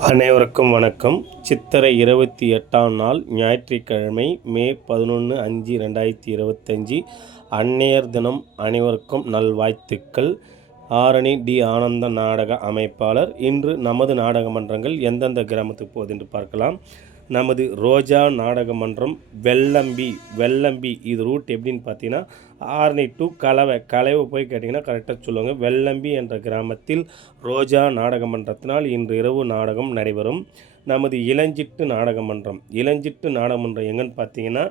அனைவருக்கும் வணக்கம். சித்திரை இருபத்தி எட்டாம் நாள் ஞாயிற்றுக்கிழமை மே பதினொன்று அஞ்சு ரெண்டாயிரத்தி இருபத்தஞ்சி. அன்னையர் தினம் அனைவருக்கும் நல்வாழ்த்துக்கள். ஆரணி டி ஆனந்த நாடக அமைப்பாளர். இன்று நமது நாடக மன்றங்கள் எந்தெந்த கிராமத்துக்கு போகுது என்று பார்க்கலாம். நமது ரோஜா நாடக மன்றம் வெள்ளம்பி வெள்ளம்பி இது ரூட் எப்படின்னு பார்த்தீங்கன்னா ஆர்னி டு கலவை கலவை போய் கேட்டிங்கன்னா கரெக்டாக சொல்லுவாங்க. வெள்ளம்பி என்ற கிராமத்தில் ரோஜா நாடக மன்றத்தினால் இன்று இரவு நாடகம் நடைபெறும். நமது இளஞ்சிட்டு நாடக மன்றம். இளஞ்சிட்டு நாடக மன்றம் எங்கன்னு பார்த்தீங்கன்னா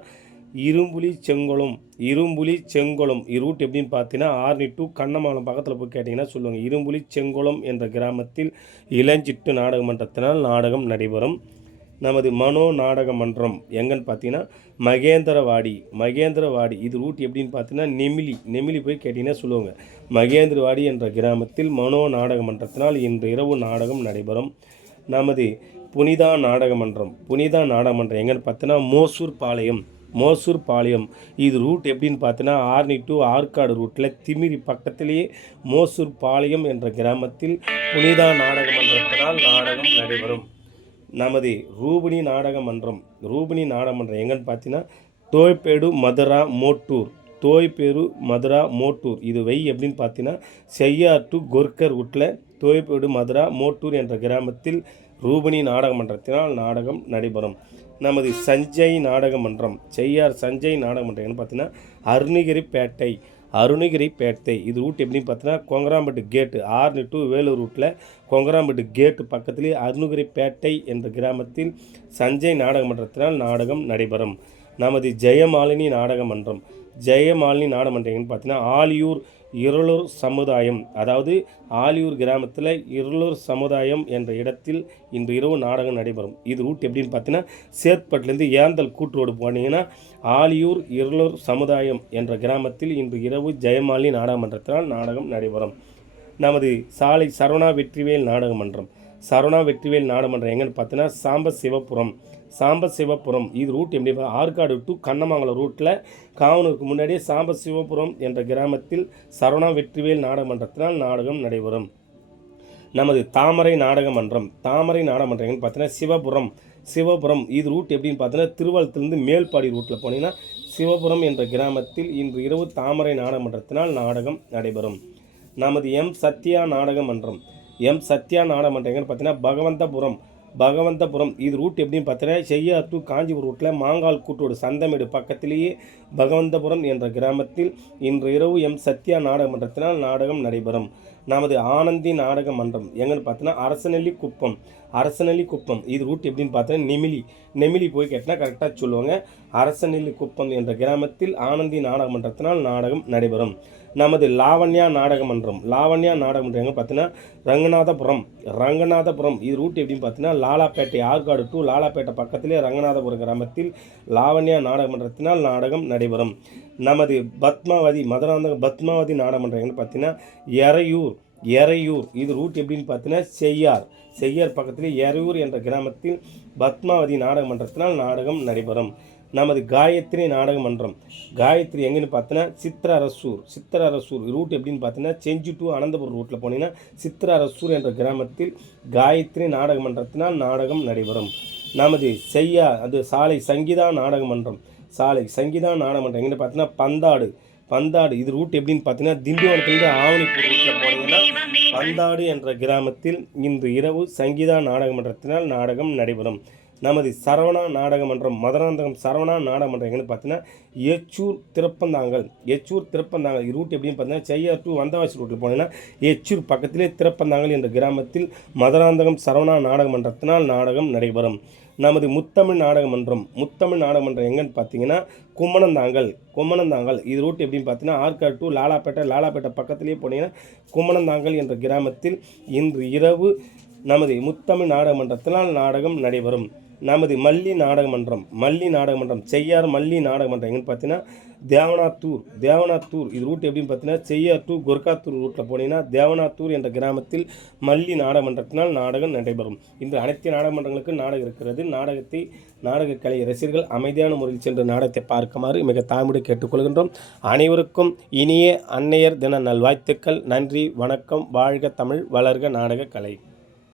இரும்புலி செங்குளம் இரும்புலி செங்குளம் ரூட் எப்படின்னு பார்த்தீங்கன்னா ஆர்னி டு கண்ணமாலம் பக்கத்தில் போய் கேட்டிங்கன்னா சொல்லுவாங்க. இரும்புலி செங்குளம் என்ற கிராமத்தில் இளஞ்சிட்டு நாடக மன்றத்தினால் நாடகம் நடைபெறும். நமது மனோ நாடக மன்றம் எங்கன்னு பார்த்தீங்கன்னா மகேந்திரவாடி. மகேந்திரவாடி இது ரூட் எப்படின்னு பார்த்தீங்கன்னா நெமிலி. நெமிலி போய் கேட்டிங்கன்னா சொல்லுவாங்க. மகேந்திரவாடி என்ற கிராமத்தில் மனோ நாடக மன்றத்தினால் இன்று இரவு நாடகம் நடைபெறும். நமது புனிதா நாடக மன்றம். புனிதா நாடக மன்றம் எங்கன்னு பார்த்தீங்கன்னா மோசூர் பாளையம். மோசூர் பாளையம். இது ரூட் எப்படின்னு பார்த்தீங்கன்னா ஆர்னி டு ஆற்காடு ரூட்டில் திமிரி பக்கத்திலேயே மோசூர் பாளையம் என்ற கிராமத்தில் புனிதா நாடக மன்றத்தினால் நாடகம் நடைபெறும். நமது ரூபினி நாடக மன்றம் ரூபினி நாடக மன்றம் எங்கன்னு பார்த்தீங்கன்னா தோய்பேடு மதுரா மோட்டூர் தோய்பேரு மதுரா மோட்டூர். இது வை எப்படின்னு பார்த்தீங்கன்னா செய்யார் டு கொர்க்கர் உட்ல தோய்பேடு மதுரா மோட்டூர் என்ற கிராமத்தில் ரூபினி நாடக மன்றத்தினால் நாடகம் நடைபெறும். நமது சஞ்சய் நாடக மன்றம் செய்யார் சஞ்சய் நாடக மன்றம் என்ன பார்த்தீங்கன்னா அருணகிரிப்பேட்டை அருணகிரிப்பேட்டை இது ரூட் எப்படின்னு பார்த்தீங்கன்னா கொங்கராம்பட்டு கேட்டு ஆறு டு வேலூர் ரூட்டில் கொங்கராம்பட்டு கேட்டு பக்கத்திலே அருணகிரிப்பேட்டை என்ற கிராமத்தில் சஞ்சய் நாடக மன்றத்தினால் நாடகம் நடைபெறும். நமது ஜெயமாலினி நாடக மன்றம். ஜெயமாலினி நாடக மன்றம் பார்த்தீங்கன்னா ஆலியூர் இருளூர் சமுதாயம் அதாவது ஆலியூர் கிராமத்தில் இருளூர் சமுதாயம் என்ற இடத்தில் இன்று இரவு நாடகம் நடைபெறும். இது ரூட் எப்படின்னு பார்த்தீங்கன்னா சேத்பட்லேருந்து ஏந்தல் கூட்டு ரோடு போனீங்கன்னா ஆலியூர் இருளூர் சமுதாயம் என்ற கிராமத்தில் இன்று இரவு ஜெயமாலி நாடகமன்றத்தினால் நாடகம் நடைபெறும். நமது சாலை சரவணா வெற்றிவேல் நாடகமன்றம். சரவணா வெற்றிவேல் நாடகமன்றம் எங்கன்னு பார்த்தீங்கன்னா சாம்ப சிவபுரம் சாம்ப சிவபுரம் இது ரூட் எப்படி ஆற்காடு டு கண்ணமங்கலம் ரூட்டில் காவனூருக்கு முன்னாடியே சாம்ப சிவபுரம் என்ற கிராமத்தில் சரவணா வெற்றிவேல் நாடகமன்றத்தினால் நாடகம் நடைபெறும். நமது தாமரை நாடக மன்றம் தாமரை நாடக பார்த்தீங்கன்னா சிவபுரம். சிவபுரம். இது ரூட் எப்படின்னு பார்த்தீங்கன்னா திருவள்ளத்துலேருந்து மேல்பாடி ரூட்டில் போனீங்கன்னா சிவபுரம் என்ற கிராமத்தில் இன்று இரவு தாமரை நாடகமன்றத்தினால் நாடகம் நடைபெறும். நமது எம் சத்யா நாடக மன்றம் எம் சத்யா நாடக பார்த்தீங்கன்னா பகவந்தபுரம். பகவந்தபுரம் இது ரூட் எப்படின்னு பார்த்தீங்கன்னா செய்யார் டு காஞ்சிபுரம் ரூட்டில் மாங்கால் கூட்டோடு சந்தமேடு பக்கத்திலேயே பகவந்தபுரம் என்ற கிராமத்தில் இன்று இரவு எம். சத்யா நாடக மன்றத்தினால் நாடகம் நடைபெறும். நமது ஆனந்தி நாடக மன்றம் எங்கன்னு பார்த்தீங்கன்னா அரசநெல்லி குப்பம். அரசநெல்லி குப்பம் இது ரூட் எப்படின்னு பார்த்தீங்கன்னா நெமிலி. நெமிலி போய் கேட்டினா கரெக்டாக சொல்லுவாங்க. அரசநெல்லி குப்பம் என்ற கிராமத்தில் ஆனந்தி நாடக மன்றத்தினால் நாடகம் நடைபெறும். நமது லாவண்யா நாடகமன்றம் லாவண்யா நாடகமன்றம் பார்த்தீங்கன்னா ரங்கநாதபுரம் ரங்கநாதபுரம் இது ரூட் எப்படின்னு பார்த்தீங்கன்னா லாலாப்பேட்டை ஆற்காடு டு லாலாப்பேட்டை பக்கத்திலே ரங்கநாதபுரம் கிராமத்தில் லாவண்யா நாடகமன்றத்தினால் நாடகம் நடைபெறும். நமது பத்மாவதி மதுராந்தக பத்மாவதி நாடகமன்றம் பார்த்தீங்கன்னா எறையூர் எறையூர் இது ரூட் எப்படின்னு பார்த்தீங்கன்னா செய்யார் செய்யார் பக்கத்தில் எறையூர் என்ற கிராமத்தில் பத்மாவதி நாடக மன்றத்தினால் நாடகம் நடைபெறும். நமது காயத்ரி நாடக மன்றம். காயத்ரி எங்கேன்னு பார்த்தீங்கன்னா சித்திரரசூர் சித்திரரசூர் ரூட் எப்படின்னு பார்த்தீங்கன்னா செஞ்சி டு அனந்தபுரம் ரூட்டில் போனீங்கன்னா சித்திரரசூர் என்ற கிராமத்தில் காயத்ரி நாடக மன்றத்தினால் நாடகம் நடைபெறும். நமது செய்யா அது சாலை சங்கீதா நாடக மன்றம். சாலை சங்கீதா நாடக மன்றம் எங்கேன்னு பார்த்தீங்கன்னா பந்தாடு. பந்தாடு இது ரூட் எப்படின்னு பார்த்தீங்கன்னா திண்டிவனத்துலேருந்து ஆவணிப்பூர் ரூட்டில் போனீங்கன்னா பந்தாடு என்ற கிராமத்தில் இன்று இரவு சங்கீதா நாடக மன்றத்தினால் நாடகம் நடைபெறும். நமது சரவணா நாடகமன்றம் மதுராந்தகம் சரவணா நாடகமன்றம் எங்கன்னு பார்த்தீங்கன்னா எச்சூர் திறப்பந்தாங்கல் எச்சூர் திறப்பந்தாங்கல் ரூட் எப்படின்னு பார்த்தீங்கன்னா செய்யார் டு வந்தவாசி ரூட்டில் போனீங்கன்னா எச்சூர் பக்கத்திலே திறப்பந்தாங்கல் என்ற கிராமத்தில் மதுராந்தகம் சரவணா நாடகமன்றத்தினால் நாடகம் நடைபெறும். நமது முத்தமிழ் நாடகமன்றம் முத்தமிழ் நாடகமன்றம் எங்கன்னு பார்த்தீங்கன்னா கும்மணந்தாங்கல். கும்மணந்தாங்கல். இது ரூட் எப்படின்னு பார்த்தீங்கன்னா ஆற்காடு டு லாலாப்பேட்டை லாலாப்பேட்டை பக்கத்திலே போனீங்கன்னா கும்மணந்தாங்கல் என்ற கிராமத்தில் இன்று இரவு நமது முத்தமிழ் நாடக மன்றத்தினால் நாடகம் நடைபெறும். நமது மல்லி நாடக மன்றம் மல்லி நாடக மன்றம் செய்யார் மல்லி நாடக மன்றம் எங்கன்னு பார்த்தீங்கன்னா தேவனாத்தூர் தேவனாத்தூர் இது ரூட் எப்படின்னு பார்த்தீங்கன்னா செய்யார் டு கொர்காத்தூர் ரூட்டில் போனீங்கன்னா தேவனாத்தூர் என்ற கிராமத்தில் மல்லி நாடக மன்றத்தினால் நாடகம் நடைபெறும். இன்று அனைத்து நாடக மன்றங்களுக்கும் நாடகம் இருக்கிறது. நாடகத்தை நாடக கலை ரசிகர்கள் அமைதியான முறையில் சென்று நாடகத்தை பார்க்குமாறு மிக தாழ்மையோடு கேட்டுக்கொள்கின்றோம். அனைவருக்கும் இனிய அன்னையர் தின நல்வாழ்த்துக்கள். நன்றி வணக்கம். வாழ்க தமிழ் வளர்க நாடக கலை